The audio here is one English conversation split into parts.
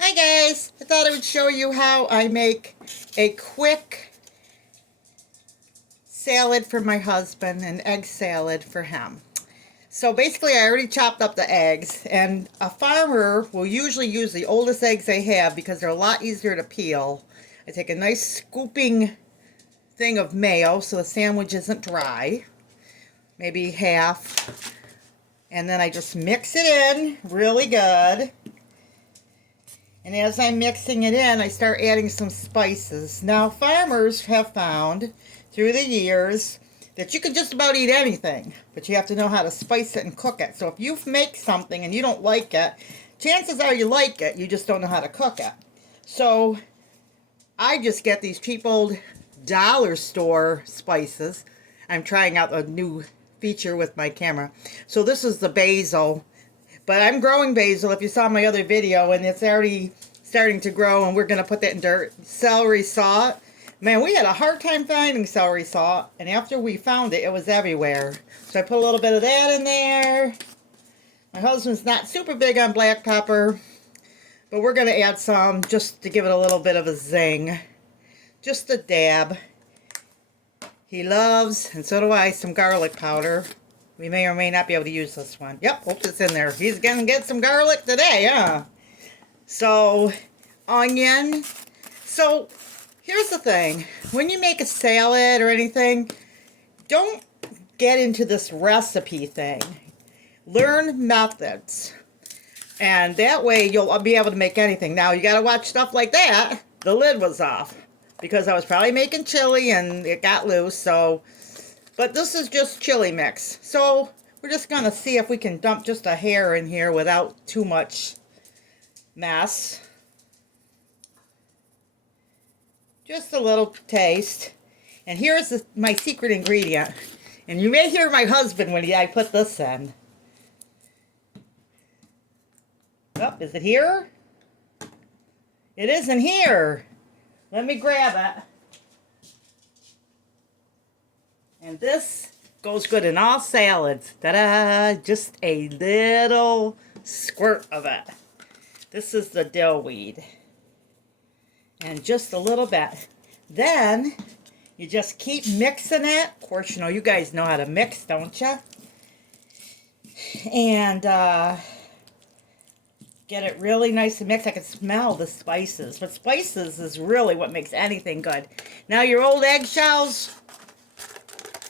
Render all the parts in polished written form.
Hi guys, I thought I would show you how I make a quick salad for my husband, an egg salad for him. So basically I already chopped up the eggs, and a farmer will usually use the oldest eggs they have because they're a lot easier to peel. I take a nice scooping thing of mayo so the sandwich isn't dry, maybe half, and then I just mix it in really good. And as I'm mixing it in, I start adding some spices. Now, farmers have found through the years that you can just about eat anything, but you have to know how to spice it and cook it. So if you make something and you don't like it, chances are you like it, you just don't know how to cook it. So I just get these cheap old dollar store spices. I'm trying out a new feature with my camera. So this is the basil. But I'm growing basil, if you saw my other video, and it's already starting to grow, and we're going to put that in dirt. Celery salt. Man, we had a hard time finding celery salt, and after we found it, it was everywhere. So I put a little bit of that in there. My husband's not super big on black pepper, but we're going to add some just to give it a little bit of a zing. Just a dab. He loves, and so do I, some garlic powder. We may or may not be able to use this one. Yep, hope it's in there. He's going to get some garlic today, huh? So, onion. So, here's the thing. When you make a salad or anything, don't get into this recipe thing. Learn methods. And that way you'll be able to make anything. Now, you got to watch stuff like that. The lid was off because I was probably making chili and it got loose, so... But this is just chili mix. So we're just going to see if we can dump just a hair in here without too much mess. Just a little taste. And here's my secret ingredient. And you may hear my husband when I put this in. Oh, is it here? It isn't here. Let me grab it. And this goes good in all salads. Ta-da! Just a little squirt of it. This is the dill weed. And just a little bit. Then, you just keep mixing it. Of course, you know, you guys know how to mix, don't you? And, get it really nice and mixed. I can smell the spices. But spices is really what makes anything good. Now, your old eggshells...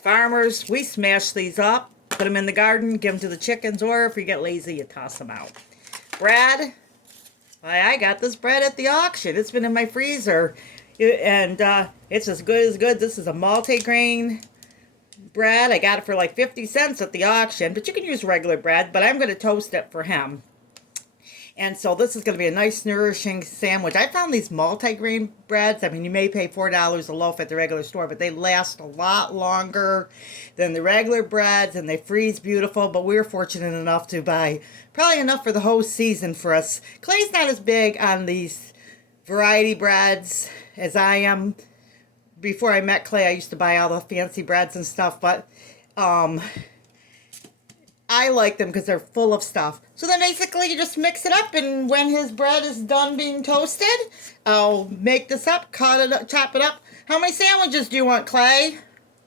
Farmers, we smash these up, put them in the garden, give them to the chickens, or if you get lazy, you toss them out. Bread, I got this bread at the auction. It's been in my freezer, and it's as good as good. This is a multi-grain bread. I got it for like 50 cents at the auction, but you can use regular bread, but I'm going to toast it for him. And so this is going to be a nice, nourishing sandwich. I found these multi-grain breads. I mean, you may pay $4 a loaf at the regular store, but they last a lot longer than the regular breads, and they freeze beautiful. But we were fortunate enough to buy probably enough for the whole season for us. Clay's not as big on these variety breads as I am. Before I met Clay, I used to buy all the fancy breads and stuff, but I like them because they're full of stuff. So then basically you just mix it up, and when his bread is done being toasted, I'll make this up, cut it up, chop it up. How many sandwiches do you want, Clay?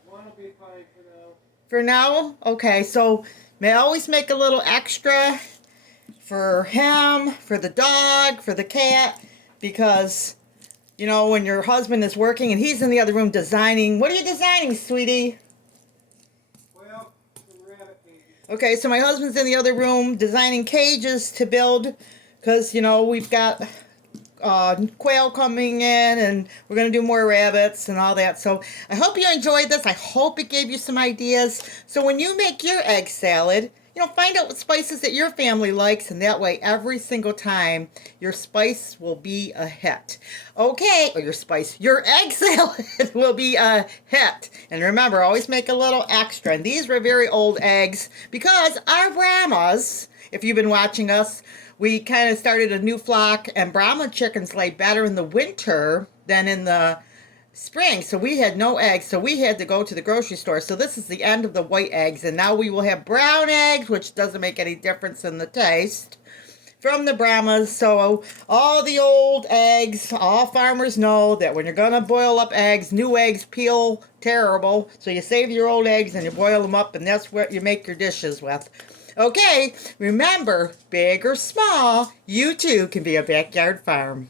One will be fine for now. For now? Okay, so may I always make a little extra for him, for the dog, for the cat, because, you know, when your husband is working and he's in the other room designing. What are you designing, sweetie? Well, some rabbit cages. Okay, so my husband's in the other room designing cages to build, because, you know, we've got quail coming in, and we're going to do more rabbits and all that. So I hope you enjoyed this. I hope it gave you some ideas. So when you make your egg salad, you know, find out what spices that your family likes, and that way every single time your spice will be a hit. Okay, or your egg salad will be a hit. And remember, always make a little extra. And these were very old eggs because our Brahmas, if you've been watching us, we kind of started a new flock, and Brahma chickens lay better in the winter than in the spring. So we had no eggs, so we had to go to the grocery store. So this is the end of the white eggs, and now we will have brown eggs, which doesn't make any difference in the taste. from the Brahmas. So all the old eggs, all farmers know that when you're gonna boil up eggs, new eggs peel terrible. So you save your old eggs and you boil them up, and that's what you make your dishes with. Okay, remember, big or small, you too can be a backyard farm.